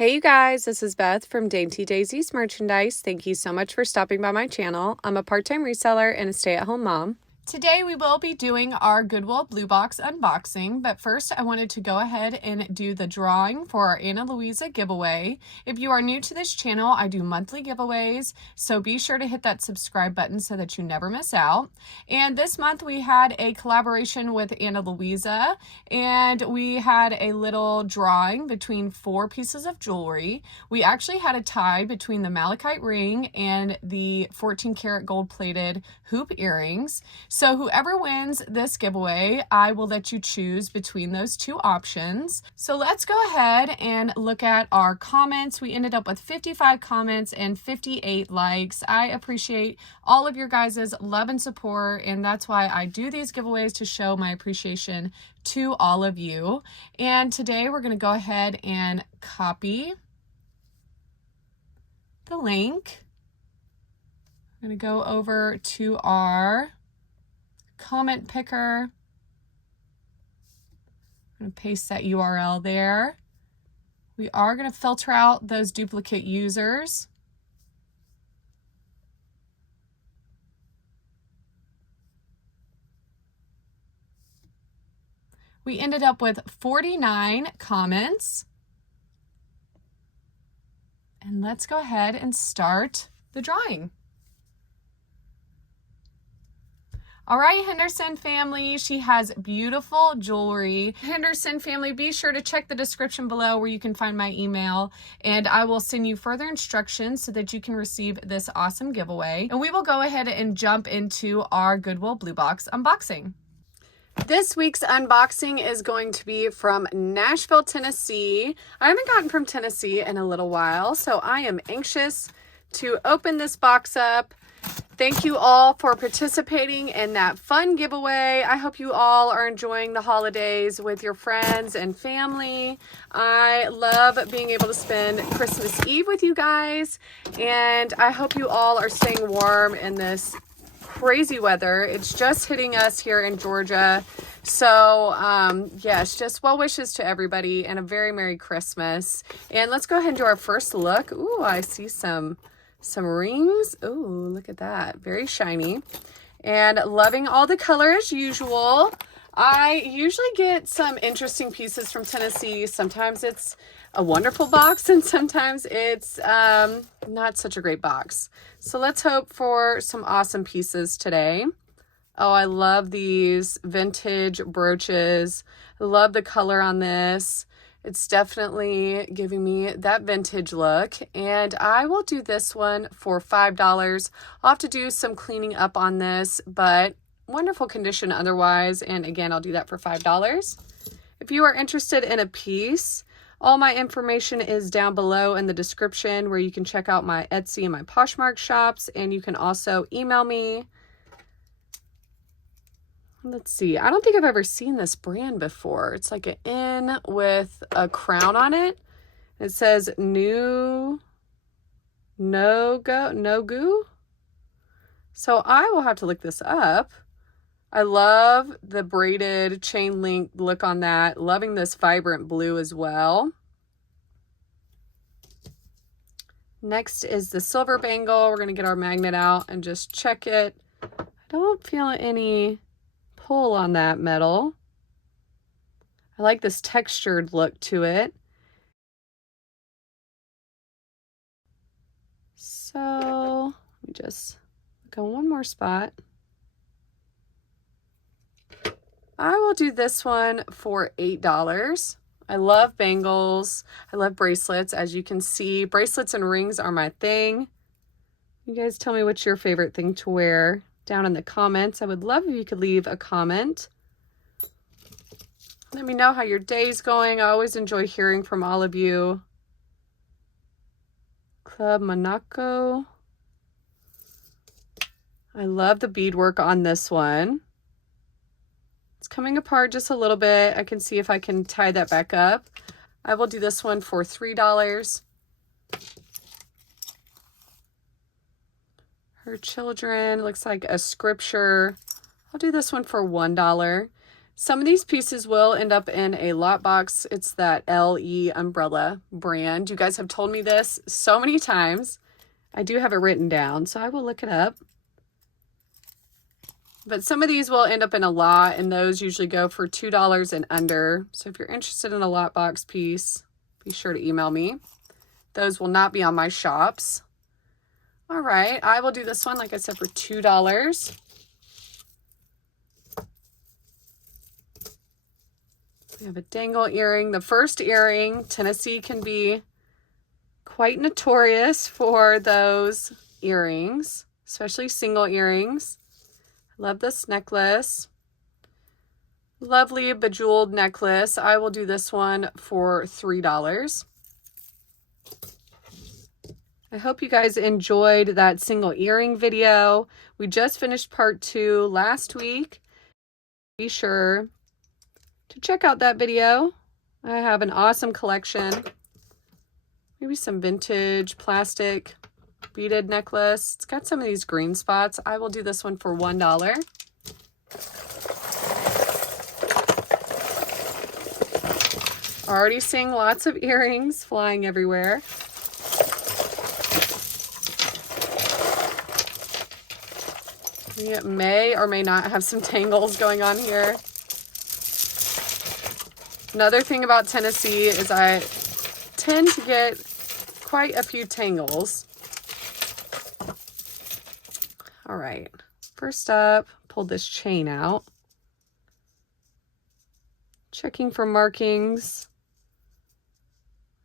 Hey you guys, this is Beth from Dainty Daisy's Merchandise. Thank you so much for stopping by my channel. I'm a part-time reseller and a stay-at-home mom. Today we will be doing our Goodwill Blue Box unboxing, but first I wanted to go ahead and do the drawing for our Ana Luisa giveaway. If you are new to this channel, I do monthly giveaways, so be sure to hit that subscribe button so that you never miss out. And this month we had a collaboration with Ana Luisa, and we had a little drawing between 4 pieces of jewelry. We actually had a tie between the malachite ring and the 14 karat gold plated hoop earrings. So whoever wins this giveaway, I will let you choose between those two options. So let's go ahead and look at our comments. We ended up with 55 comments and 58 likes. I appreciate all of your guys' love and support, and that's why I do these giveaways, to show my appreciation to all of you. And today we're going to go ahead and copy the link. I'm going to go over to our comment picker. I'm going to paste that URL there. We are going to filter out those duplicate users. We ended up with 49 comments. And let's go ahead and start the drawing. All right, Henderson family, she has beautiful jewelry. Henderson family, be sure to check the description below where you can find my email, and I will send you further instructions so that you can receive this awesome giveaway. And we will go ahead and jump into our Goodwill Blue Box unboxing. This week's unboxing is going to be from Nashville, Tennessee. I haven't gotten from Tennessee in a little while, so I am anxious to open this box up. Thank you all for participating in that fun giveaway. I hope you all are enjoying the holidays with your friends and family. I love being able to spend Christmas Eve with you guys, and I hope you all are staying warm in this crazy weather. It's just hitting us here in Georgia. So yes, just well wishes to everybody and a very Merry Christmas. And let's go ahead and do our first look. Ooh, I see some rings. Ooh, look at that. Very shiny. And loving all the color as usual. I usually get some interesting pieces from Tennessee. Sometimes it's a wonderful box and sometimes it's not such a great box. So let's hope for some awesome pieces today. Oh, I love these vintage brooches. I love the color on this. It's definitely giving me that vintage look, and I will do this one for $5. I'll have to do some cleaning up on this, but wonderful condition otherwise, and again, I'll do that for $5. If you are interested in a piece, all my information is down below in the description, where you can check out my Etsy and my Poshmark shops, and you can also email me. Let's see. I don't think I've ever seen this brand before. It's like an N with a crown on it. It says No Goo. So I will have to look this up. I love the braided chain link look on that. Loving this vibrant blue as well. Next is the silver bangle. We're going to get our magnet out and just check it. I don't feel any pull on that metal. I like this textured look to it. So let me just go one more spot. I will do this one for $8. I love bangles. I love bracelets. As you can see, bracelets and rings are my thing. You guys tell me what's your favorite thing to wear down in the comments. I would love if you could leave a comment. Let me know how your day's going. I always enjoy hearing from all of you. Club Monaco. I love the beadwork on this one. It's coming apart just a little bit. I can see if I can tie that back up. I will do this one for $3. Her children, looks like a scripture. I'll do this one for $1. Some of these pieces will end up in a lot box. It's that LE umbrella brand. You guys have told me this so many times. I do have it written down, so I will look it up. But some of these will end up in a lot, and those usually go for $2 and under. So if you're interested in a lot box piece, be sure to email me. Those will not be on my shops. All right, I will do this one, like I said, for $2. We have a dangle earring. The first earring, Tennessee can be quite notorious for those earrings, especially single earrings. Love this necklace. Lovely bejeweled necklace. I will do this one for $3. I hope you guys enjoyed that single earring video. We just finished part 2 last week. Be sure to check out that video. I have an awesome collection. Maybe some vintage plastic beaded necklace. It's got some of these green spots. I will do this one for $1. Already seeing lots of earrings flying everywhere. We may or may not have some tangles going on here. Another thing about Tennessee is I tend to get quite a few tangles. All right, first up, pull this chain out. Checking for markings.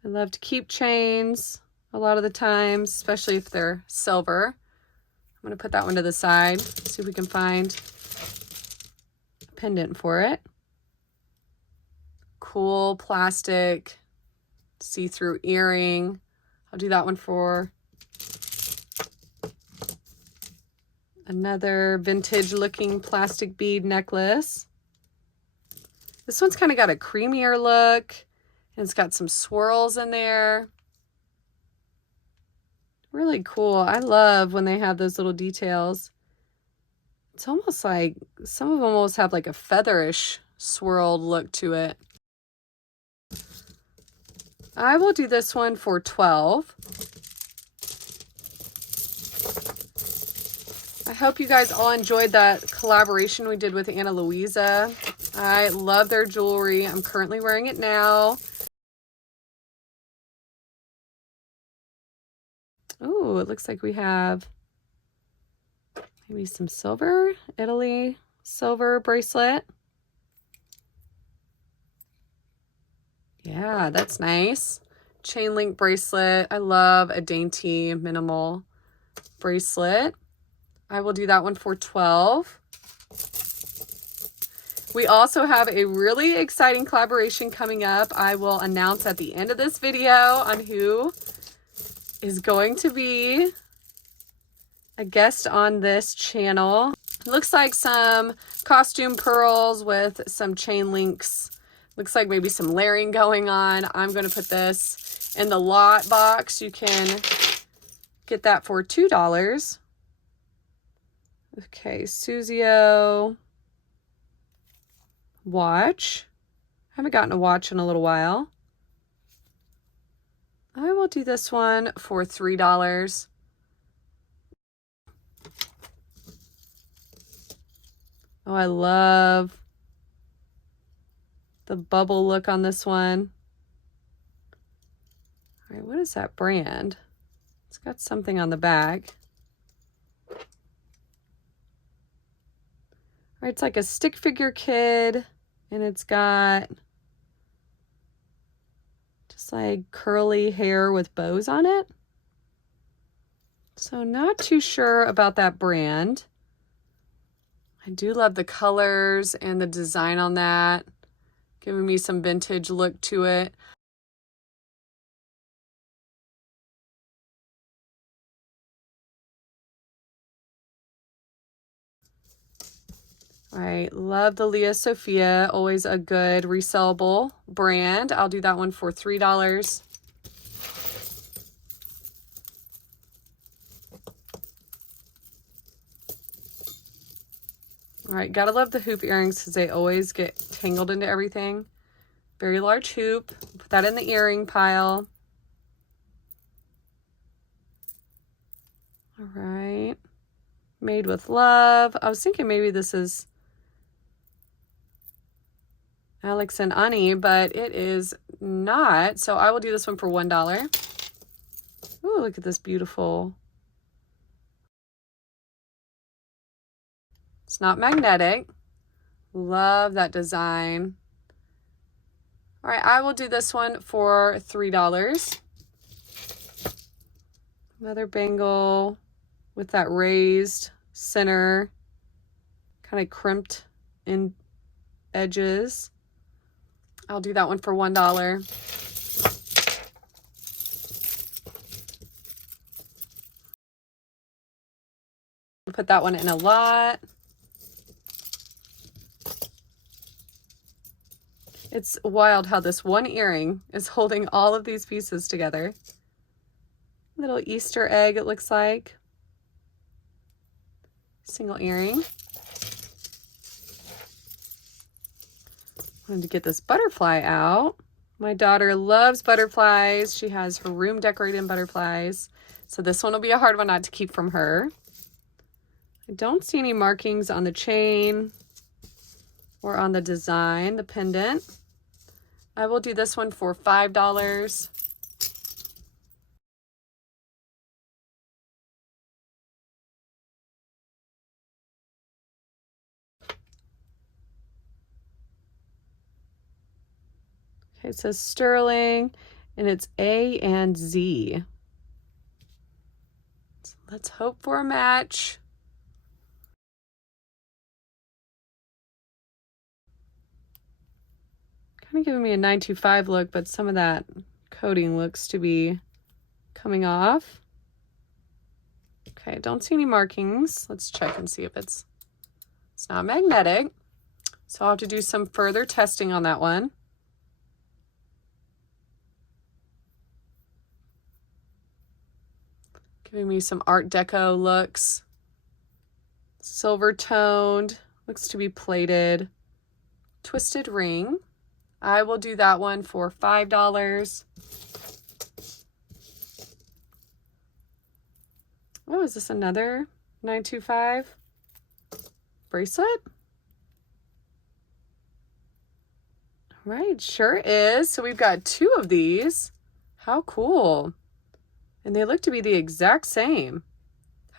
I love to keep chains a lot of the times, especially if they're silver. I'm going to put that one to the side, see if we can find a pendant for it. Cool plastic see-through earring. I'll do that one for another vintage looking plastic bead necklace. This one's kind of got a creamier look, and it's got some swirls in there. Really cool. I love when they have those little details. It's almost like, some of them almost have like a featherish swirled look to it. I will do this one for $12. I hope you guys all enjoyed that collaboration we did with Ana Luisa. I love their jewelry. I'm currently wearing it now. Oh, it looks like we have maybe some silver, Italy silver bracelet. Yeah, that's nice. Chain link bracelet. I love a dainty minimal bracelet. I will do that one for $12. We also have a really exciting collaboration coming up. I will announce at the end of this video on who is going to be a guest on this channel. It looks like some costume pearls with some chain links. Looks like maybe some layering going on. I'm going to put this in the lot box. You can get that for $2. Okay, Suzio watch. Haven't gotten a watch in a little while. I will do this one for $3. Oh, I love the bubble look on this one. All right, what is that brand? It's got something on the back. All right, it's like a stick figure kid, and it's got just like curly hair with bows on it. So not too sure about that brand. I do love the colors and the design on that, giving me some vintage look to it. All right, love the Leah Sophia, always a good resellable brand. I'll do that one for $3. All right, gotta love the hoop earrings because they always get tangled into everything. Very large hoop. Put that in the earring pile. All right. Made with love. I was thinking maybe this is Alex and Ani, but it is not. So I will do this one for $1. Ooh, look at this beautiful. It's not magnetic. Love that design. All right, I will do this one for $3. Another bangle with that raised center, kind of crimped in edges. I'll do that one for $1. Put that one in a lot. It's wild how this one earring is holding all of these pieces together. Little Easter egg, it looks like. Single earring. Wanted to get this butterfly out. My daughter loves butterflies. She has her room decorated in butterflies. So this one will be a hard one not to keep from her. I don't see any markings on the chain or on the design, the pendant. I will do this one for $5. Okay, it says sterling and it's A and Z. So let's hope for a match. Kind of giving me a 925 look, but some of that coating looks to be coming off. Okay, don't see any markings. Let's check and see if it's not magnetic. So I'll have to do some further testing on that one. Giving me some Art Deco looks. Silver toned, looks to be plated. Twisted ring. I will do that one for $5. Oh, is this another 925 bracelet? All right, sure is. So we've got 2 of these. How cool. And they look to be the exact same.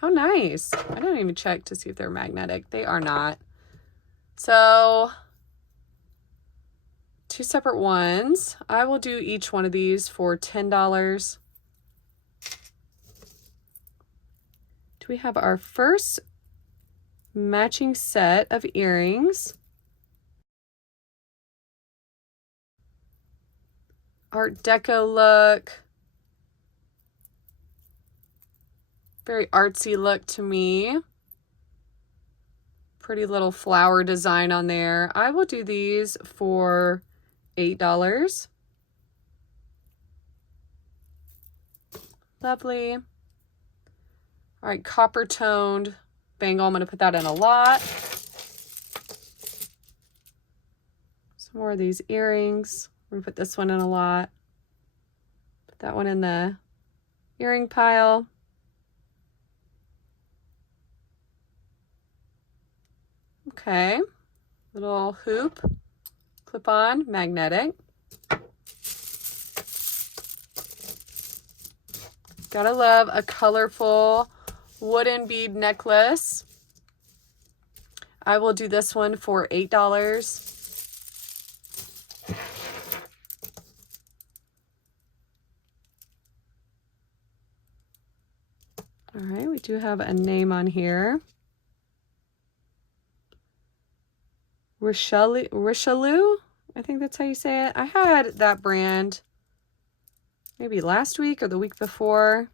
How nice. I didn't even check to see if they're magnetic. They are not. So 2 separate ones. I will do each one of these for $10. Do we have our first matching set of earrings? Art Deco look. Very artsy look to me. Pretty little flower design on there. I will do these for $8. Lovely. All right, copper toned bangle. I'm going to put that in a lot. Some more of these earrings. We're going to put this one in a lot. Put that one in the earring pile. Okay, little hoop, clip on, magnetic. Gotta love a colorful wooden bead necklace. I will do this one for $8. All right, we do have a name on here. Richelieu, I think that's how you say it. I had that brand maybe last week or the week before.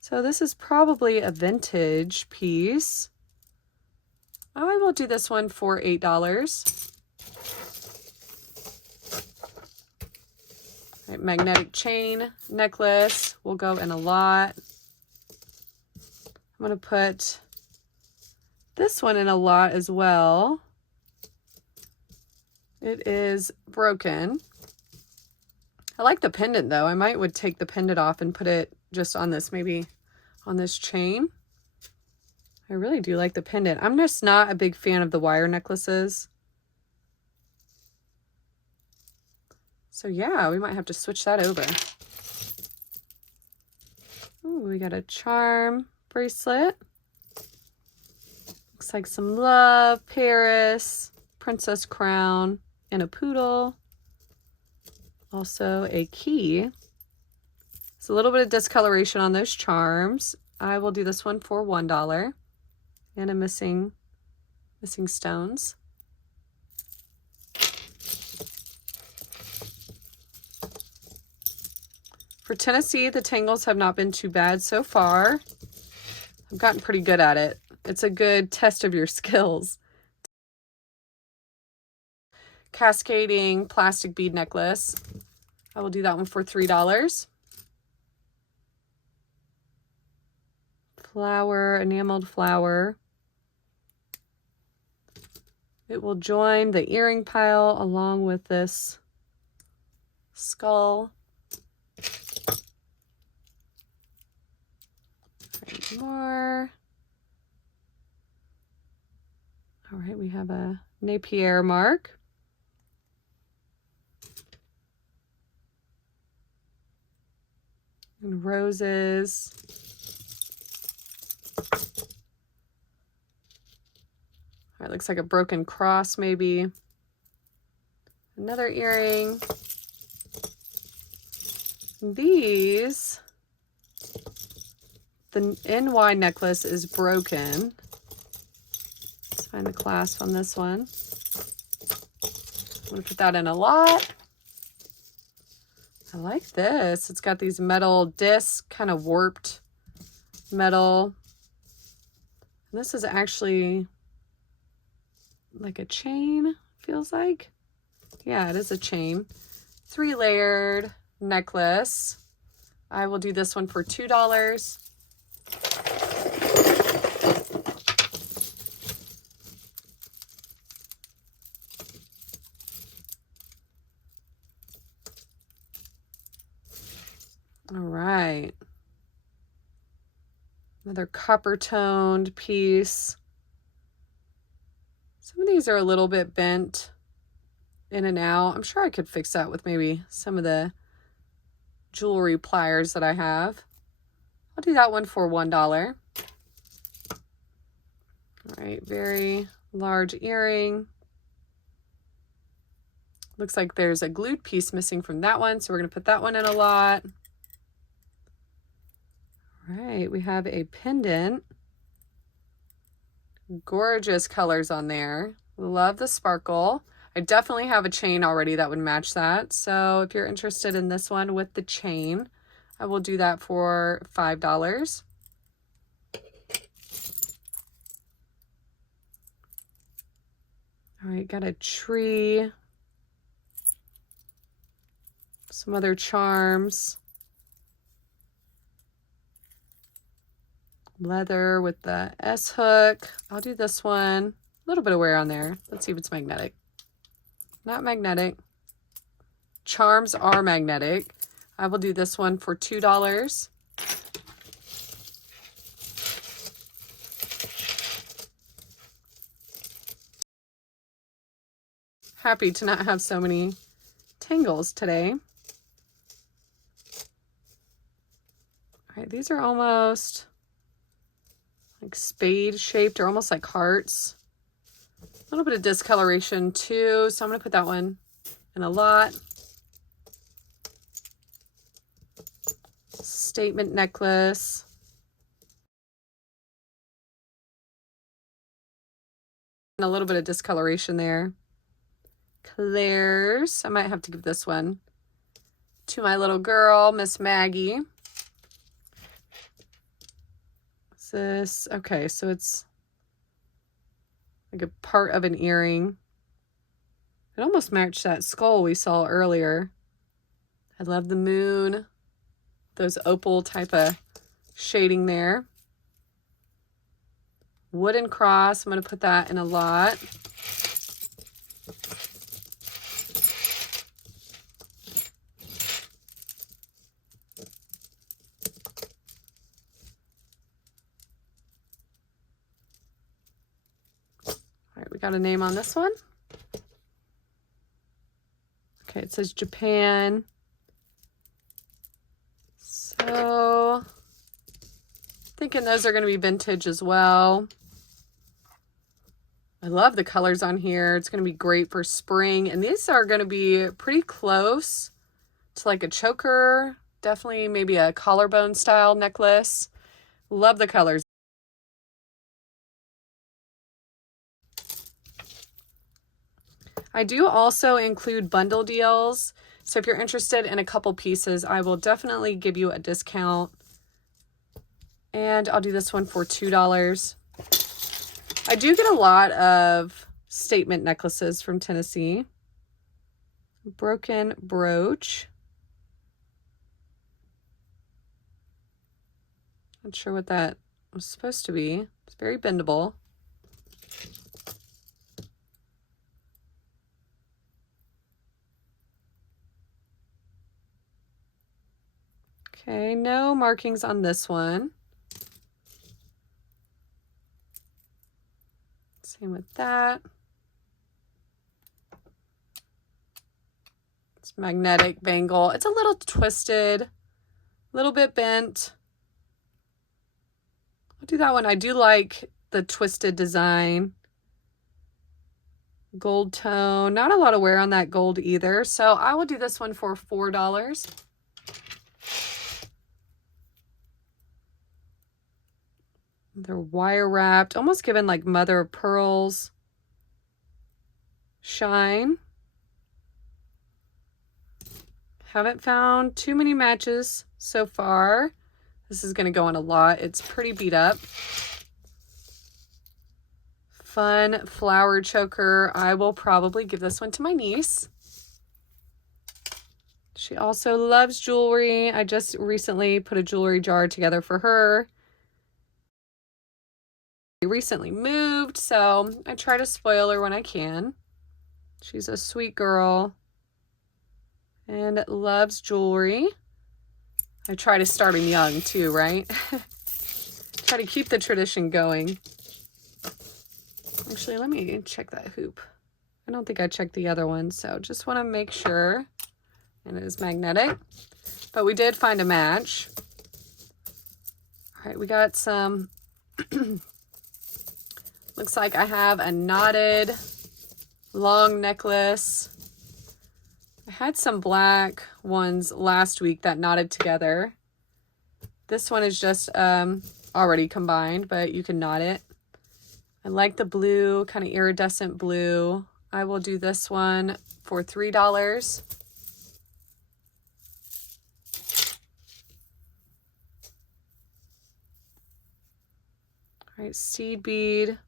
So this is probably a vintage piece. I will do this one for $8. All right, magnetic chain necklace will go in a lot. I'm going to put this one in a lot as well. It is broken. I like the pendant though. I would take the pendant off and put it just on this, maybe on this chain. I really do like the pendant. I'm just not a big fan of the wire necklaces. So yeah, we might have to switch that over. Ooh, we got a charm bracelet. Looks like some love, Paris, princess crown, and a poodle. Also a key. It's a little bit of discoloration on those charms. I will do this one for $1. And a missing stones. For Tennessee, the tangles have not been too bad so far. I've gotten pretty good at it. It's a good test of your skills. Cascading plastic bead necklace. I will do that one for $3. Flower, enameled flower. It will join the earring pile along with this skull. More. All right, we have a Napier mark. And roses. All right, looks like a broken cross maybe. Another earring. These, the NY necklace is broken. Let's find the clasp on this one. I'm gonna put that in a lot. I like this. It's got these metal discs, kind of warped metal. And this is actually like a chain, feels like. Yeah, it is a chain. 3-layered necklace. I will do this one for $2. All right. Another copper toned piece. Some of these are a little bit bent in and out. I'm sure I could fix that with maybe some of the jewelry pliers that I have. I'll do that one for $1. All right, very large earring. Looks like there's a glued piece missing from that one, so we're gonna put that one in a lot. All right, we have a pendant. Gorgeous colors on there. Love the sparkle. I definitely have a chain already that would match that. So if you're interested in this one with the chain, I will do that for $5. All right, got a tree. Some other charms. Leather with the S hook. I'll do this one. A little bit of wear on there. Let's see if it's magnetic. Not magnetic. Charms are magnetic. I will do this one for $2. Happy to not have so many tangles today. All right, these are almost like spade shaped or almost like hearts. A little bit of discoloration too, so I'm going to put that one in a lot. Statement necklace. And a little bit of discoloration there. Claire's. I might have to give this one to my little girl, Miss Maggie. What's this? Okay, so it's like a part of an earring. It almost matched that skull we saw earlier. I love the moon. Those opal type of shading there. wooden cross. I'm going to put that in a lot. All right, we got a name on this one. Okay, it says Japan. So, thinking those are going to be vintage as well. I love the colors on here. It's going to be great for spring. And these are going to be pretty close to like a choker. Definitely maybe a collarbone style necklace. Love the colors. I do also include bundle deals. So if you're interested in a couple pieces, I will definitely give you a discount. And I'll do this one for $2. I do get a lot of statement necklaces from Tennessee. Broken brooch. Not sure what that was supposed to be. It's very bendable. Okay, no markings on this one. Same with that. It's magnetic bangle. It's a little twisted, a little bit bent. I'll do that one. I do like the twisted design. Gold tone. Not a lot of wear on that gold either. So I will do this one for $4. They're wire wrapped, almost given like mother of pearls shine. Haven't found too many matches so far. This is going to go on a lot. It's pretty beat up. Fun flower choker. I will probably give this one to my niece. She also loves jewelry. I just recently put a jewelry jar together for her. We recently moved, so I try to spoil her when I can. She's a sweet girl and loves jewelry. I try to start them young too, right? Try to keep the tradition going. Actually, let me check that hoop. I don't think I checked the other one, so just want to make sure. And it is magnetic, but we did find a match. All right, we got some, looks like I have a knotted long necklace. I had some black ones last week that knotted together. This one is just already combined, but you can knot it. I like the blue, kind of iridescent blue. I will do this one for $3. All right, seed bead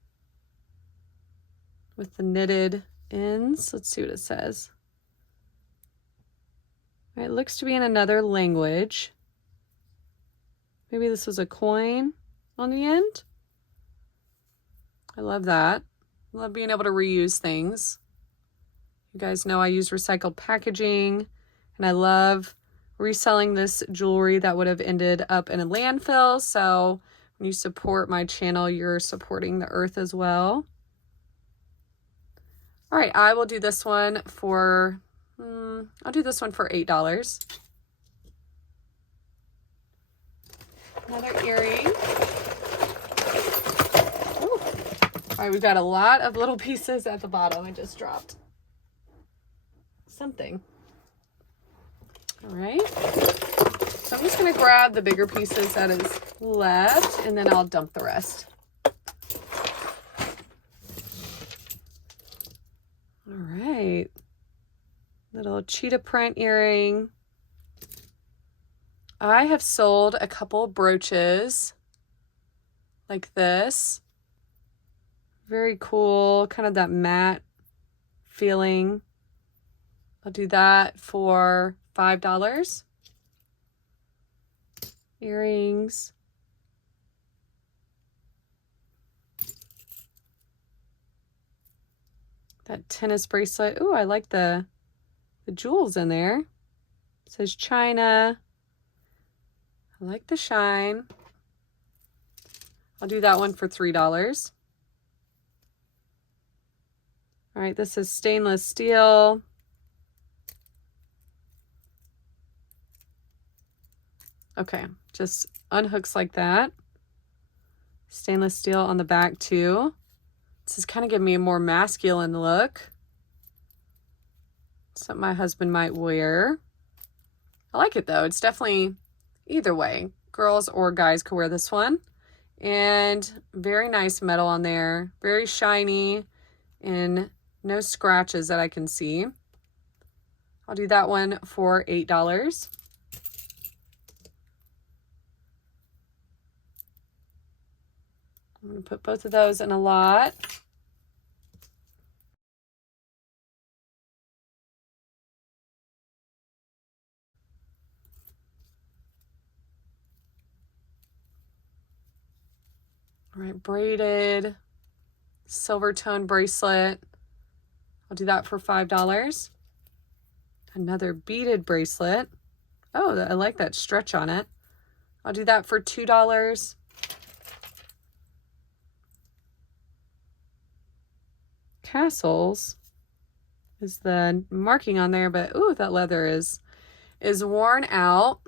with the knitted ends. Let's see what it says. All right, it looks to be in another language. Maybe this was a coin on the end. I love that. I love being able to reuse things. You guys know I use recycled packaging, and I love reselling this jewelry that would have ended up in a landfill. So when you support my channel, you're supporting the earth as well. All right, I will do this one for, I'll do this one for $8. Another earring. Ooh. All right, we've got a lot of little pieces at the bottom. I just dropped something. All right. So I'm just going to grab the bigger pieces that is left, and then I'll dump the rest. All right. Little cheetah print earring. I have sold a couple brooches like this. Very cool, kind of that matte feeling. I'll do that for $5. Earrings. That tennis bracelet. Ooh, I like the jewels in there. It says China. I like the shine. I'll do that one for $3. All right, this is stainless steel. Okay, just unhooks like that. Stainless steel on the back too. This is kind of giving me a more masculine look. Something my husband might wear. I like it though. It's definitely either way. Girls or guys could wear this one. And very nice metal on there. Very shiny and no scratches that I can see. I'll do that one for $8. I'm going to put both of those in a lot. All right, braided silver tone bracelet. I'll do that for $5. Another beaded bracelet. Oh, I like that stretch on it. I'll do that for $2. Castles is the marking on there, but ooh, that leather is worn out.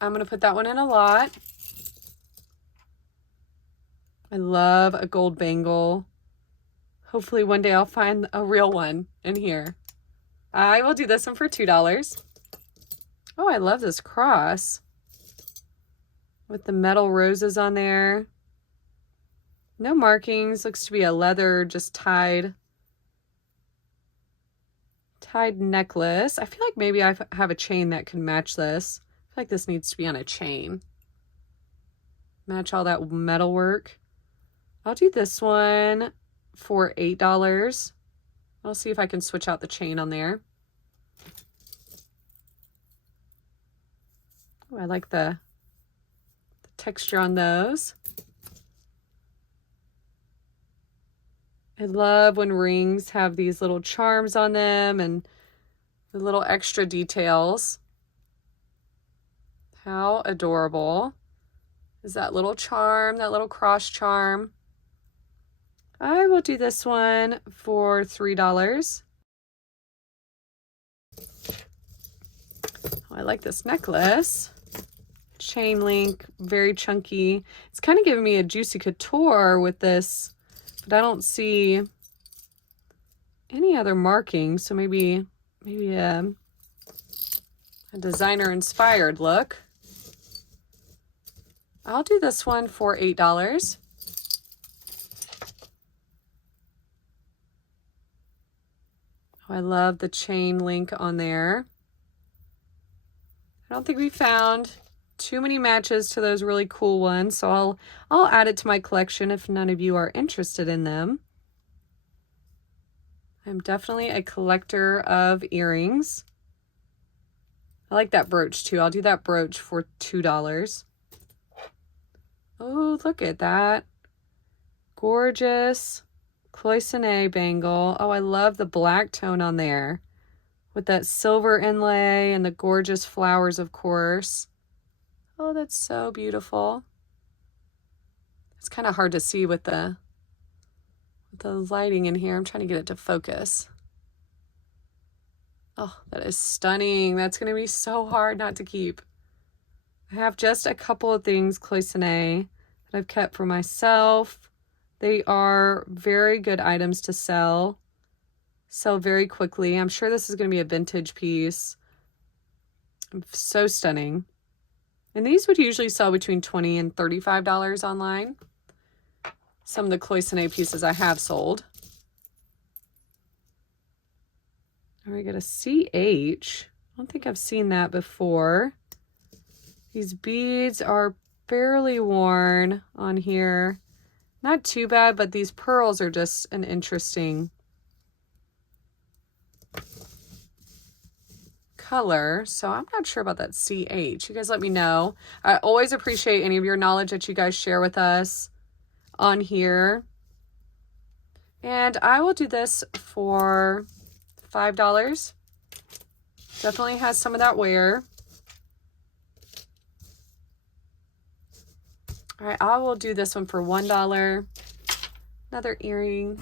I'm going to put that one in a lot. I love a gold bangle. Hopefully one day I'll find a real one in here. I will do this one for $2. Oh, I love this cross with the metal roses on there. No markings. Looks to be a leather just tied necklace. I feel like maybe I have a chain that can match this. I feel like this needs to be on a chain. Match all that metal work. I'll do this one for $8. I'll see if I can switch out the chain on there. Oh, I like the texture on those. I love when rings have these little charms on them and the little extra details. How adorable is that little charm, that little cross charm. I will do this one for $3. Oh, I like this necklace. Chain link, very chunky. It's kind of giving me a Juicy Couture with this, but I don't see any other markings. So maybe a designer inspired look. I'll do this one for $8. Oh, I love the chain link on there. I don't think we found too many matches to those really cool ones, so I'll add it to my collection if none of you are interested in them. I'm definitely a collector of earrings. I like that brooch too. I'll do that brooch for $2. Oh, look at that. Gorgeous cloisonne bangle. Oh, I love the black tone on there with that silver inlay and the gorgeous flowers, of course. Oh, that's so beautiful. It's kind of hard to see with the lighting in here. I'm trying to get it to focus. Oh, that is stunning. That's going to be so hard not to keep. I have just a couple of things cloisonne that I've kept for myself. They are very good items to sell very quickly. I'm sure this is going to be a vintage piece. So stunning. And these would usually sell between $20 and $35 online. Some of the cloisonne pieces I have sold. All right, got a CH. I don't think I've seen that before. These beads are fairly worn on here. Not too bad, but these pearls are just an interesting color. So I'm not sure about that CH. You guys let me know. I always appreciate any of your knowledge that you guys share with us on here. And I will do this for $5. Definitely has some of that wear. All right, I will do this one for $1. Another earring.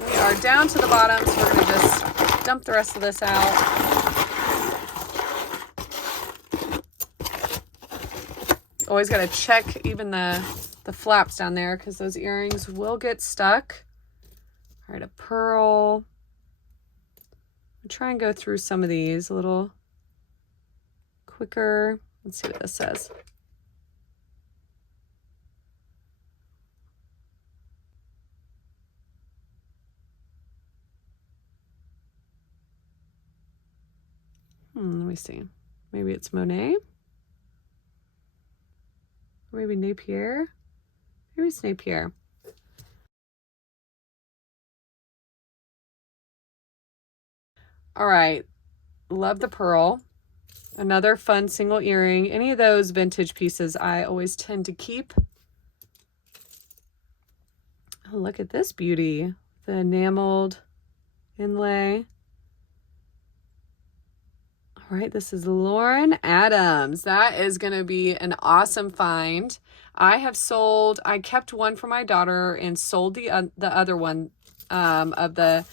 We are down to the bottom, so we're gonna just dump the rest of this out. Always gotta check even the flaps down there because those earrings will get stuck. All right, a pearl. I'll try and go through some of these a little quicker. Let's see what this says. Let me see. Maybe it's Monet. Maybe Napier. Maybe it's Napier. All right. Love the pearl. Another fun single earring. Any of those vintage pieces I always tend to keep. Oh, look at this beauty. The enameled inlay. All right, this is Lauren Adams. That is going to be an awesome find. I kept one for my daughter and sold the other one of the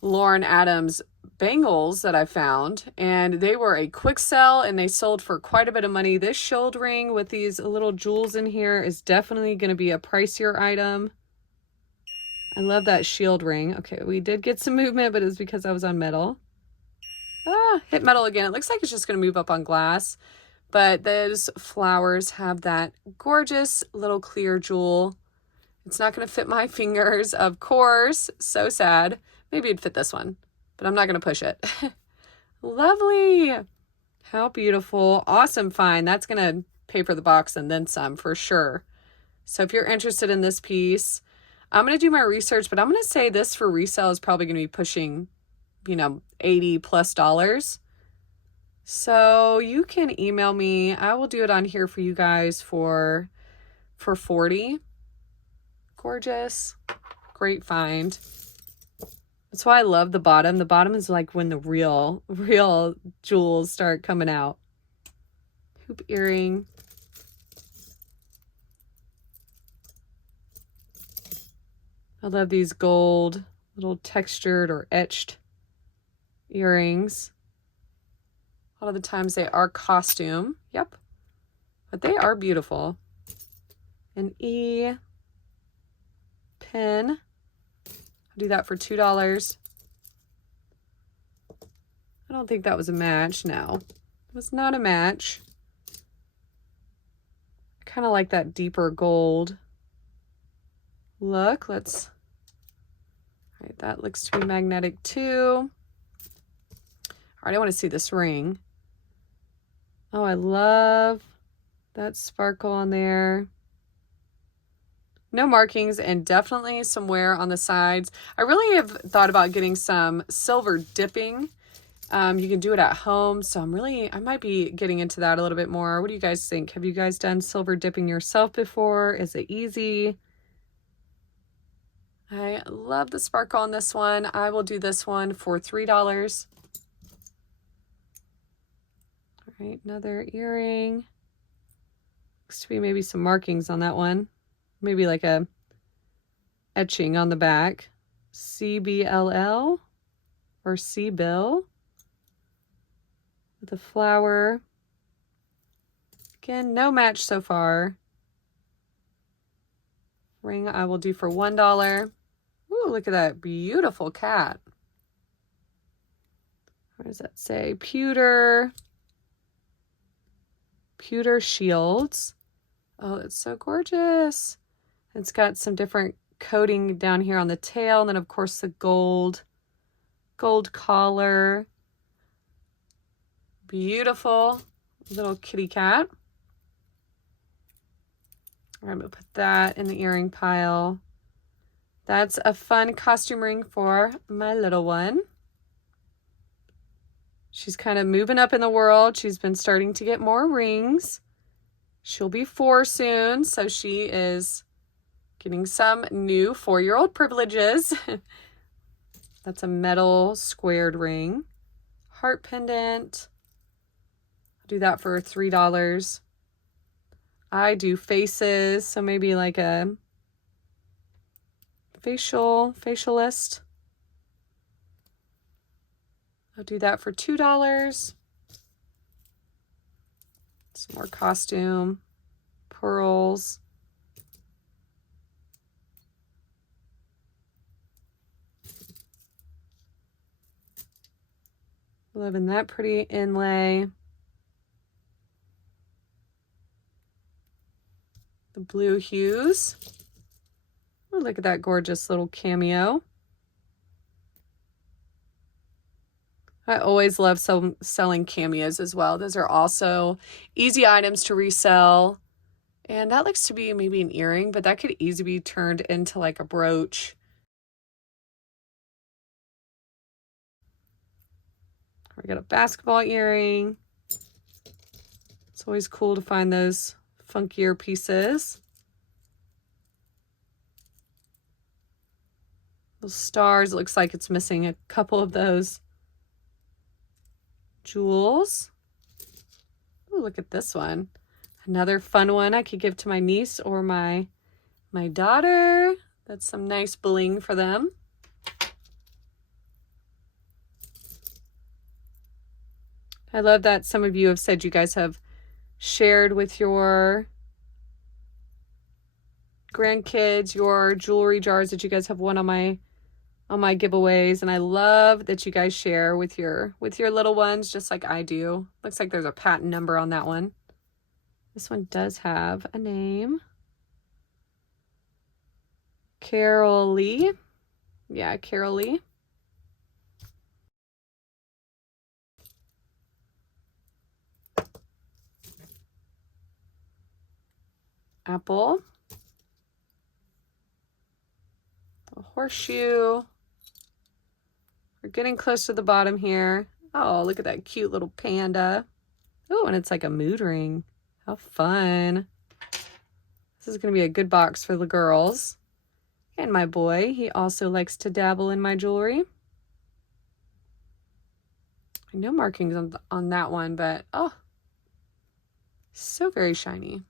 Lauren Adams bangles that I found, and they were a quick sell and they sold for quite a bit of money. This shield ring with these little jewels in here is definitely going to be a pricier item. I love that shield ring. Okay, we did get some movement, but it was because I was on metal. Hit metal again. It looks like it's just going to move up on glass, but those flowers have that gorgeous little clear jewel. It's not going to fit my fingers, of course. So sad. Maybe it'd fit this one, but I'm not going to push it. Lovely. How beautiful. Awesome find. That's going to pay for the box and then some for sure. So if you're interested in this piece, I'm going to do my research, but I'm going to say this for resale is probably going to be pushing, $80+. So you can email me. I will do it on here for you guys for $40. Gorgeous. Great find. That's why I love the bottom. The bottom is like when the real jewels start coming out. Hoop earring. I love these gold, little textured or etched earrings. A lot of the times they are costume. Yep. But they are beautiful. An E pin. I'll do that for $2. I don't think that was a match. No, it was not a match. I kind of like that deeper gold look. All right, that looks to be magnetic too. All right, I want to see this ring. Oh, I love that sparkle on there. No markings and definitely some wear on the sides. I really have thought about getting some silver dipping. You can do it at home, so I might be getting into that a little bit more. What do you guys think? Have you guys done silver dipping yourself before? Is it easy? I love the sparkle on this one. I will do this one for $3. All right, another earring. Looks to be maybe some markings on that one. Maybe like a etching on the back. CBLL or C-Bill with a flower. Again, no match so far. Ring I will do for $1. Ooh, look at that beautiful cat. What does that say? Pewter shields. Oh, it's so gorgeous. It's got some different coating down here on the tail, and then of course the gold collar. Beautiful little kitty cat. I'm gonna put that in the earring pile. That's a fun costume ring for my little one. She's kind of moving up in the world. She's been starting to get more rings. She'll be 4 soon, so she is Getting some new 4-year-old privileges. That's a metal squared ring. Heart pendant. I'll do that for $3. I do faces, so maybe like a facialist. I'll do that for $2. Some more costume, pearls. Loving that pretty inlay. The blue hues. Oh, look at that gorgeous little cameo. I always love selling cameos as well. Those are also easy items to resell. And that looks to be maybe an earring, but that could easily be turned into like a brooch. We got a basketball earring. It's always cool to find those funkier pieces. Those stars, it looks like it's missing a couple of those. Jewels. Ooh, look at this one. Another fun one I could give to my niece or my daughter. That's some nice bling for them. I love that some of you have said you guys have shared with your grandkids your jewelry jars that you guys have won on my giveaways, and I love that you guys share with your little ones just like I do. Looks like there's a patent number on that one. This one does have a name. Carol Lee. Yeah, Carol Lee. Apple. A horseshoe. We're getting close to the bottom here. Oh, look at that cute little panda. Oh, and it's like a mood ring. How fun. This is going to be a good box for the girls. And my boy, he also likes to dabble in my jewelry. No markings on that one, but oh, so very shiny.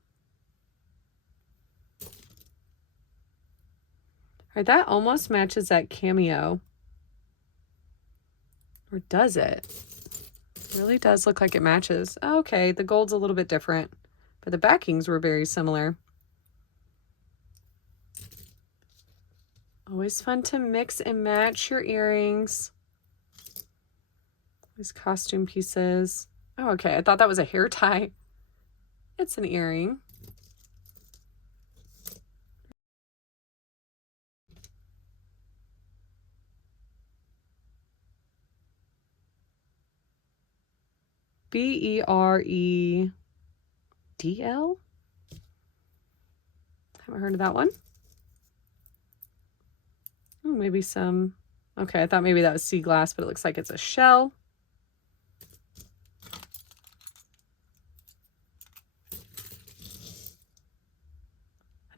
All right, that almost matches that cameo. Or does it? It really does look like it matches. Okay, the gold's a little bit different, but the backings were very similar. Always fun to mix and match your earrings. These costume pieces. Oh, okay, I thought that was a hair tie. It's an earring. Beredl? Haven't heard of that one. Oh, maybe some, okay, I thought maybe that was sea glass, but it looks like it's a shell.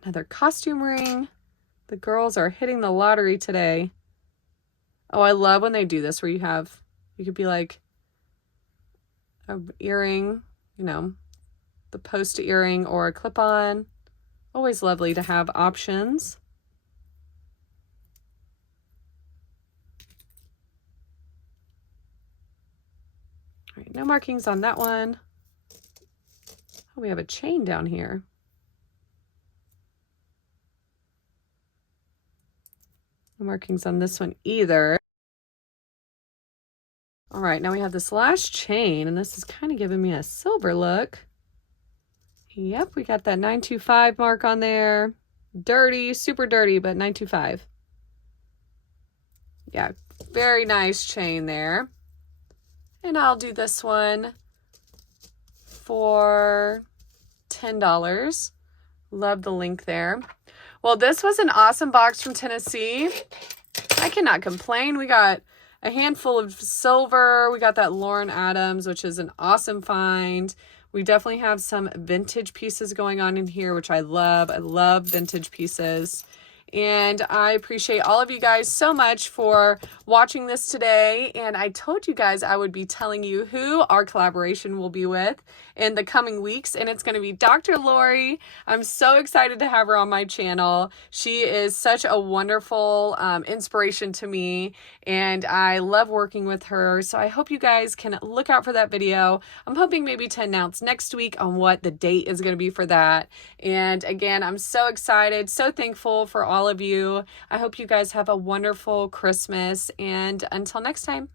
Another costume ring. The girls are hitting the lottery today. Oh, I love when they do this where you could be like an earring, you know, the post earring or a clip-on. Always lovely to have options. All right, no markings on that one. Oh, we have a chain down here. No markings on this one either. All right, now we have this last chain, and this is kind of giving me a silver look. Yep, we got that 925 mark on there. Dirty, super dirty, but 925. Yeah, very nice chain there. And I'll do this one for $10. Love the link there. Well, this was an awesome box from Tennessee. I cannot complain. We got a handful of silver. We got that Lauren Adams, which is an awesome find. We definitely have some vintage pieces going on in here, which I love. I love vintage pieces. And I appreciate all of you guys so much for watching this today. And I told you guys I would be telling you who our collaboration will be with in the coming weeks. And it's going to be Dr. Lori. I'm so excited to have her on my channel. She is such a wonderful inspiration to me. And I love working with her. So I hope you guys can look out for that video. I'm hoping maybe to announce next week on what the date is going to be for that. And again, I'm so excited, so thankful for all of you. I hope you guys have a wonderful Christmas, and until next time.